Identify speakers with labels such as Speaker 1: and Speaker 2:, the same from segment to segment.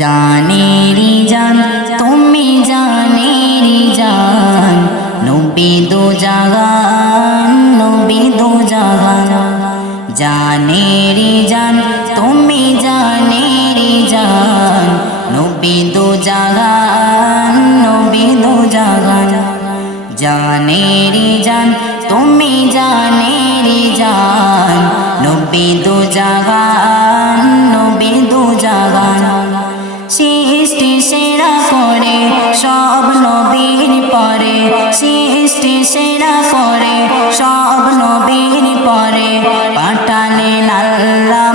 Speaker 1: জানেরি জান তুমি জানেরি জান নবী দু জাগান নবী দু জাগান জানেরি জান তুমি জানেরি জান নবী দু জাগান নবী দু জাগান জানেরি জান তুমি জানেরি জান নবী দু জাগান নবী দু জাগান সব নবীর পরে সৃষ্টি সেরা করে সব নবীর পরে পাঠালেন আল্লাহ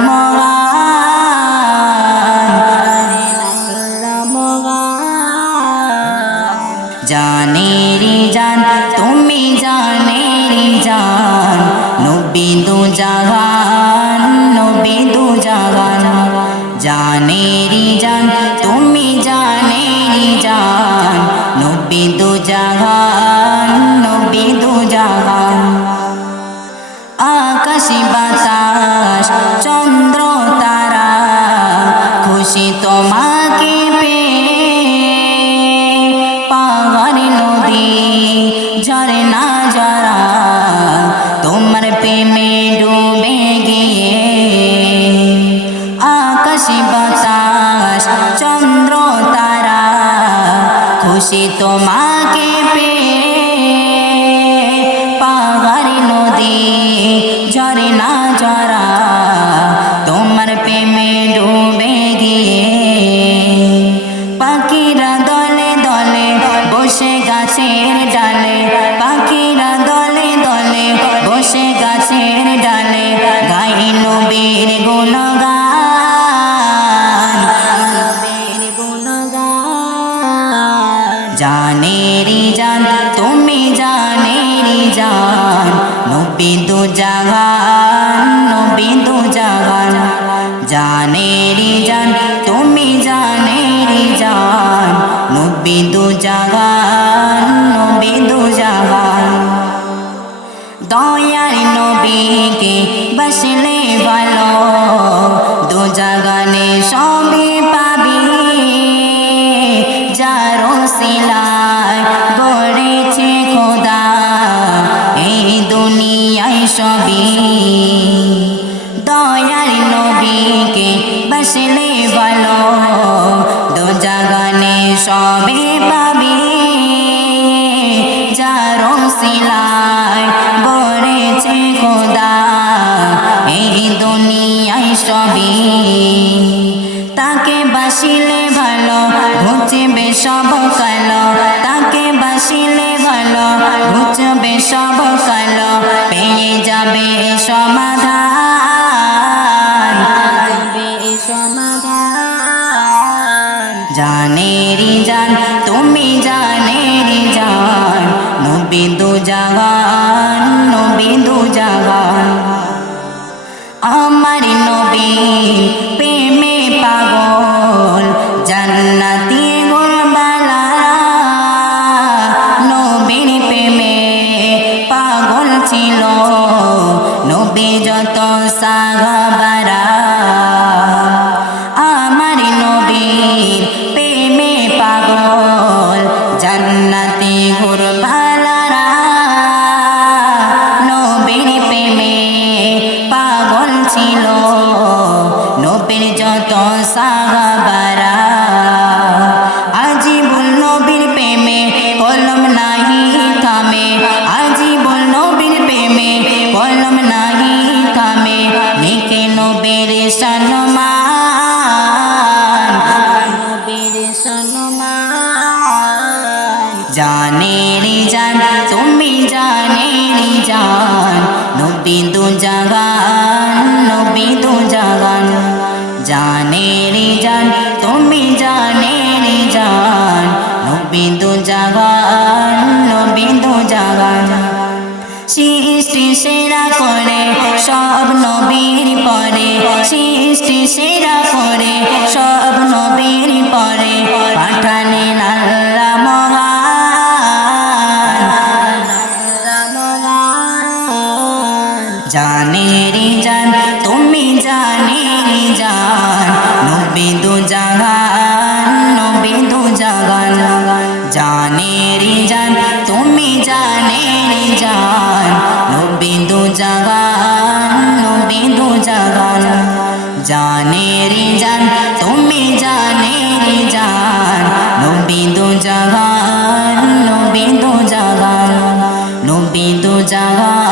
Speaker 1: জানেরি জান তুমি জানেরি জান নবী দু জাহা যাহা খুশি তোমাকে পে জানেরি জান তুমি জানেরি জান নবী দু জাগান নবী দু জাগান জানেরি জান তুমি জানেরি জান নবী দু জাগান নবী দু জাগান দয়ার নবীকে বসলে সব কালো তাকে বাসিলে ভালো ঘুচবে সব কালো পেয়ে যাবে সমাধান জানেরি জান তুমি জানেরি জান নবী দু জাগান নবী দু জাগান আমার নবী ছিল নবী যত সাহাবারা আমার নবীর প্রেমে পাগল জান্নাতি হুরবালারা নবীর প্রেমে পাগল ছিল নবীর যত সাহাবা জানের জান তুমি জানের জান নবী দু জাগান নবী দু জাগান জানের জান তুমি জানে জান নবী দু জাগান নবী দু জাগান সৃষ্টি সেরা করে সব নবীর পরে সৃষ্টি সেরা করে সব নবীর জানের জান তুমি জানের জান নবী দু জাগান নবী দু জাগান জানের জান তুমি জানের জান নবী দু জাগান নবী দু জাগান জানের জান তুমি জানের জান নবী দু জাগান নবী দু জাগান নবী দু জাগান